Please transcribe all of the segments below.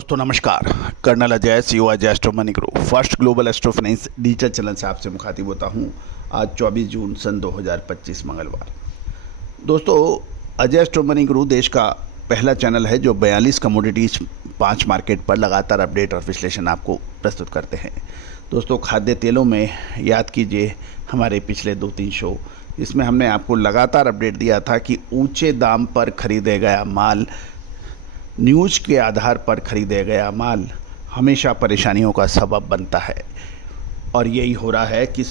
दोस्तों नमस्कार। Colonel Ajay CEO Ajay astro money group first global astro finance digital channel से आपसे मुखातिब होता हूं। आज 24 जून सन 2025 मंगलवार। दोस्तों, अजय एस्ट्रो मनी ग्रुप देश का पहला चैनल है जो 42 कमोडिटीज 5 मार्केट पर लगातार अपडेट और विश्लेषण आपको प्रस्तुत करते हैं। दोस्तों, खाद्य तेलों में याद कीजिए हमारे पिछले 2-3 शो, इसमें हमने आपको लगातार अपडेट दिया था कि ऊंचे दाम पर खरीदे गया माल, न्यूज़ के आधार पर खरीदे गया माल हमेशा परेशानियों का सबब बनता है। और यही हो रहा है कि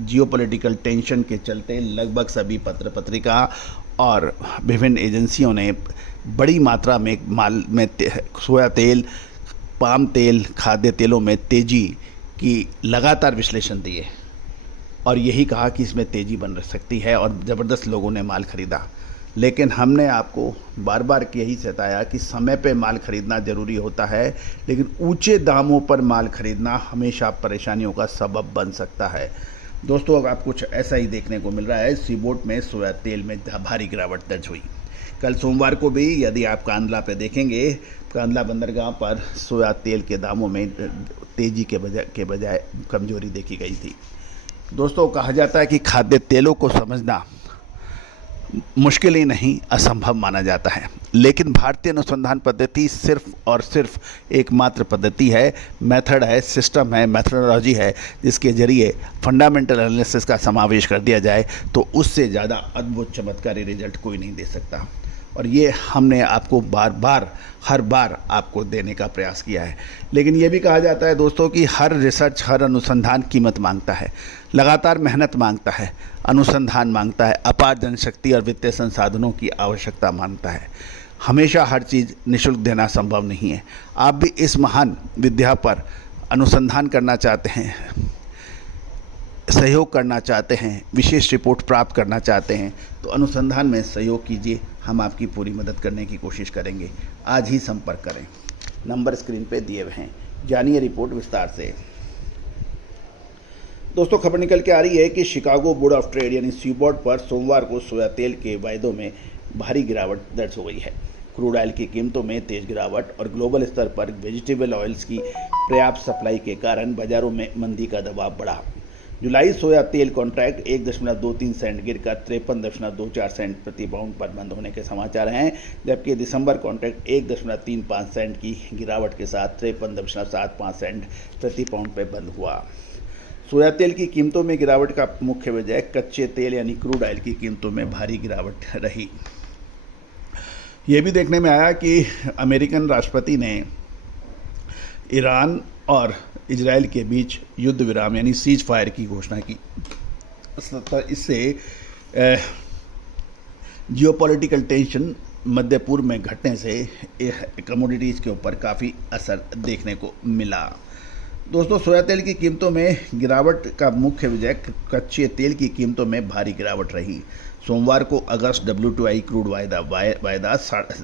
जियोपॉलिटिकल टेंशन के चलते लगभग सभी पत्र पत्रिका और विभिन्न एजेंसियों ने बड़ी मात्रा में माल में सोया तेल, पाम तेल, खाद्य तेलों में तेज़ी की लगातार विश्लेषण दिए और यही कहा कि इसमें तेज़ी बन सकती है और ज़बरदस्त लोगों ने माल खरीदा। लेकिन हमने आपको बार बार यही बताया कि समय पे माल खरीदना ज़रूरी होता है, लेकिन ऊंचे दामों पर माल खरीदना हमेशा परेशानियों का सबब बन सकता है। दोस्तों, अब आप कुछ ऐसा ही देखने को मिल रहा है। सीबोट में सोया तेल में भारी गिरावट दर्ज हुई। कल सोमवार को भी यदि आप कांदला पे देखेंगे, कांदला बंदरगाह पर सोया तेल के दामों में तेज़ी के बजाय कमजोरी देखी गई थी। दोस्तों, कहा जाता है कि खाद्य तेलों को समझना मुश्किल ही नहीं, असंभव माना जाता है। लेकिन भारतीय अनुसंधान पद्धति सिर्फ और सिर्फ एकमात्र पद्धति है, मेथड है, सिस्टम है, मेथडोलॉजी है, जिसके जरिए फंडामेंटल एनालिसिस का समावेश कर दिया जाए तो उससे ज़्यादा अद्भुत चमत्कारी रिजल्ट कोई नहीं दे सकता। और ये हमने आपको हर बार आपको देने का प्रयास किया है। लेकिन ये भी कहा जाता है दोस्तों कि हर रिसर्च, हर अनुसंधान कीमत मांगता है, लगातार मेहनत मांगता है, अनुसंधान मांगता है, अपार जनशक्ति और वित्तीय संसाधनों की आवश्यकता मांगता है। हमेशा हर चीज़ निःशुल्क देना संभव नहीं है। आप भी इस महान विद्या पर अनुसंधान करना चाहते हैं, सहयोग करना चाहते हैं, विशेष रिपोर्ट प्राप्त करना चाहते हैं तो अनुसंधान में सहयोग कीजिए। हम आपकी पूरी मदद करने की कोशिश करेंगे। आज ही संपर्क करें, नंबर स्क्रीन पे दिए हुए हैं। जानिए रिपोर्ट विस्तार से। दोस्तों, खबर निकल के आ रही है कि शिकागो बोर्ड ऑफ ट्रेड यानी सीबोट पर सोमवार को सोया तेल के वायदों में भारी गिरावट दर्ज हो गई है। क्रूड ऑयल की कीमतों में तेज गिरावट और ग्लोबल स्तर पर वेजिटेबल ऑयल्स की पर्याप्त सप्लाई के कारण बाजारों में मंदी का दबाव बढ़ा। जुलाई सोया तेल कॉन्ट्रैक्ट 1.23 सेंट गिरकर 53.24 सेंट प्रति पाउंड पर बंद होने के समाचार हैं, जबकि दिसंबर कॉन्ट्रैक्ट 1.35 सेंट की गिरावट के साथ 53.75 सेंट प्रति पाउंड पर बंद हुआ। सोया तेल की कीमतों में गिरावट का मुख्य वजह कच्चे तेल यानी क्रूड ऑयल की कीमतों में भारी गिरावट रही। ये भी देखने में आया कि अमेरिकन राष्ट्रपति ने ईरान और इजराइल के बीच युद्ध विराम यानी सीज फायर की घोषणा की। इससे जियोपॉलिटिकल टेंशन मध्य पूर्व में घटने से कमोडिटीज़ के ऊपर काफ़ी असर देखने को मिला। दोस्तों, सोया तेल की कीमतों में गिरावट का मुख्य वजह कच्चे तेल की कीमतों में भारी गिरावट रही। सोमवार को अगस्त WTI क्रूड वायदा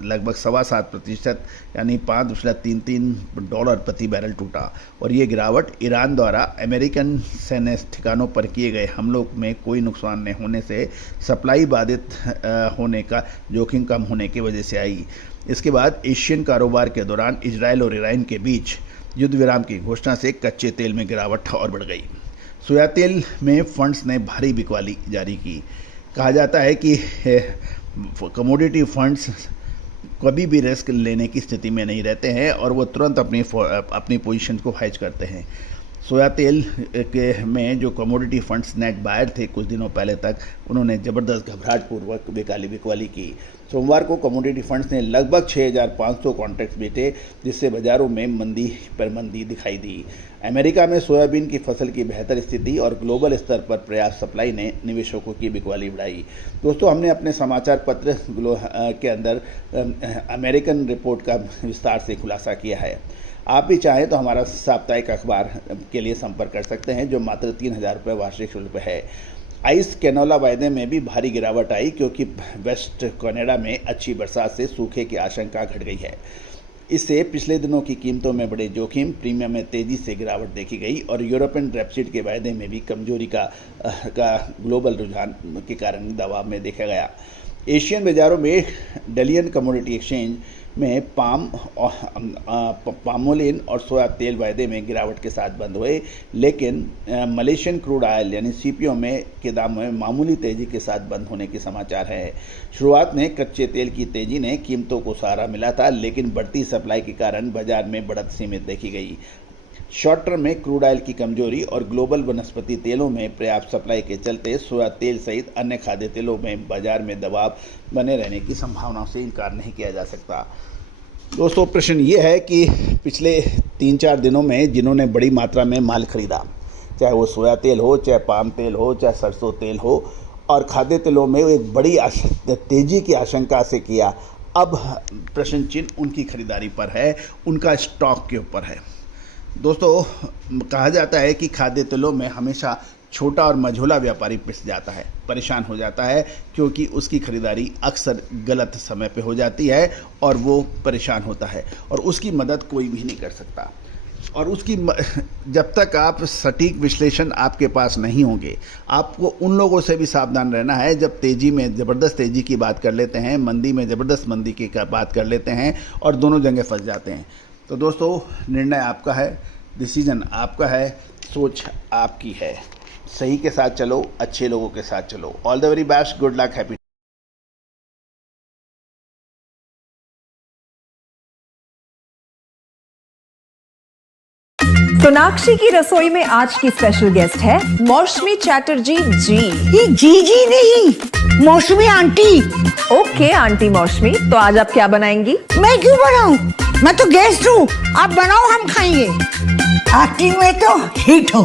लगभग 7.25% यानी $5.33 प्रति बैरल टूटा और ये गिरावट ईरान द्वारा अमेरिकन सैन्य ठिकानों पर किए गए हमलों में कोई नुकसान न होने से सप्लाई बाधित होने का जोखिम कम होने की वजह से आई। इसके बाद एशियन कारोबार के दौरान इजराइल और ईरान के बीच युद्ध विराम की घोषणा से कच्चे तेल में गिरावट और बढ़ गई। सोया तेल में फंड्स ने भारी बिकवाली जारी की। कहा जाता है कि कमोडिटी फंड्स कभी भी रिस्क लेने की स्थिति में नहीं रहते हैं और वो तुरंत अपनी पोजीशन को हेज करते हैं। सोया तेल के में जो कमोडिटी फंड्स नेट बायर थे कुछ दिनों पहले तक, उन्होंने ज़बरदस्त घबराहटपूर्वक बिकवाली की। सोमवार को कमोडिटी फंड्स ने लगभग 6,500 कॉन्ट्रैक्ट्स बेचे, जिससे बाजारों में मंदी दिखाई दी। अमेरिका में सोयाबीन की फसल की बेहतर स्थिति और ग्लोबल स्तर पर पर्याप्त सप्लाई ने निवेशकों की बिकवाली बढ़ाई। दोस्तों, हमने अपने समाचार पत्र के अंदर अमेरिकन रिपोर्ट का विस्तार से खुलासा किया है। आप भी चाहें तो हमारा साप्ताहिक अखबार के लिए संपर्क कर सकते हैं, जो मात्र 3,000 रुपये वार्षिक शुल्क है। आइस कैनोला वायदे में भी भारी गिरावट आई क्योंकि वेस्ट कनाडा में अच्छी बरसात से सूखे की आशंका घट गई है। इससे पिछले दिनों की कीमतों में बड़े जोखिम, प्रीमियम में तेज़ी से गिरावट देखी गई और यूरोपियन रेपसीड के वायदे में भी कमजोरी का ग्लोबल रुझान के कारण दबाव में देखा गया। एशियन बाज़ारों में डलियन कमोडिटी एक्सचेंज में पामोलिन और सोया तेल वायदे में गिरावट के साथ बंद हुए, लेकिन मलेशियन क्रूड ऑयल यानी सीपीओ में के दाम में मामूली तेज़ी के साथ बंद होने के समाचार हैं। शुरुआत में कच्चे तेल की तेज़ी ने कीमतों को सहारा मिला था, लेकिन बढ़ती सप्लाई के कारण बाजार में बढ़त सीमित देखी गई। शॉर्ट टर्म में क्रूड ऑयल की कमजोरी और ग्लोबल वनस्पति तेलों में पर्याप्त सप्लाई के चलते सोया तेल सहित अन्य खाद्य तेलों में बाजार में दबाव बने रहने की संभावनाओं से इनकार नहीं किया जा सकता। दोस्तों, प्रश्न ये है कि पिछले 3-4 दिनों में जिन्होंने बड़ी मात्रा में माल खरीदा, चाहे वो सोया तेल हो, चाहे पाम तेल हो, चाहे सरसों तेल हो, और खाद्य तेलों में एक बड़ी तेज़ी की आशंका से किया, अब प्रश्न चिन्ह उनकी खरीदारी पर है, उनका स्टॉक के ऊपर है। दोस्तों, कहा जाता है कि खाद्य तेलों में हमेशा छोटा और मझोला व्यापारी पिस जाता है, परेशान हो जाता है, क्योंकि उसकी खरीदारी अक्सर गलत समय पे हो जाती है और वो परेशान होता है और उसकी मदद कोई भी नहीं कर सकता। और उसकी जब तक आप सटीक विश्लेषण आपके पास नहीं होंगे, आपको उन लोगों से भी सावधान रहना है जब तेज़ी में ज़बरदस्त तेज़ी की बात कर लेते हैं, मंदी में ज़बरदस्त मंदी की बात कर लेते हैं और दोनों जगह फंस जाते हैं। तो दोस्तों, निर्णय आपका है, डिसीजन आपका है, सोच आपकी है। सही के साथ चलो, अच्छे लोगों के साथ चलो। All the very best, good luck, happy. Sonakshi की रसोई में आज की स्पेशल गेस्ट है मौसमी चैटर्जी जी। ये जी नहीं, मौसमी आंटी। ओके आंटी मौसमी, तो आज आप क्या बनाएंगी? मैं क्यों बनाऊं? मैं तो गेस्ट हूँ, आप बनाओ, हम खाएंगे। एक्टिंग में तो हिट हो,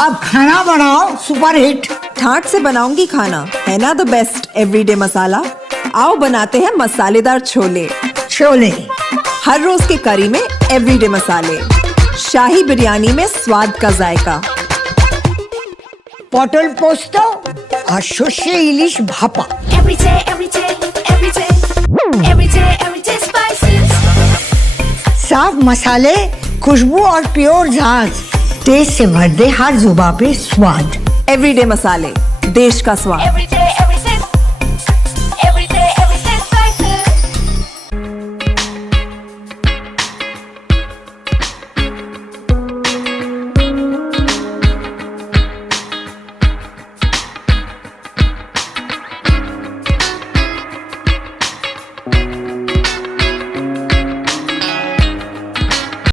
अब खाना बनाओ सुपर हिट। ठाट से बनाऊंगी खाना, है ना द बेस्ट एवरीडे मसाला। आओ बनाते हैं मसालेदार छोले। छोले हर रोज के करी में एवरीडे मसाले, शाही बिरयानी में स्वाद का जायका। पटल पोस्तो और सर्षे इलिश भापा। साफ मसाले, खुशबू और प्योर झाग, टेस्ट से भर दे हर जुबान पे स्वाद। एवरीडे मसाले, देश का स्वाद।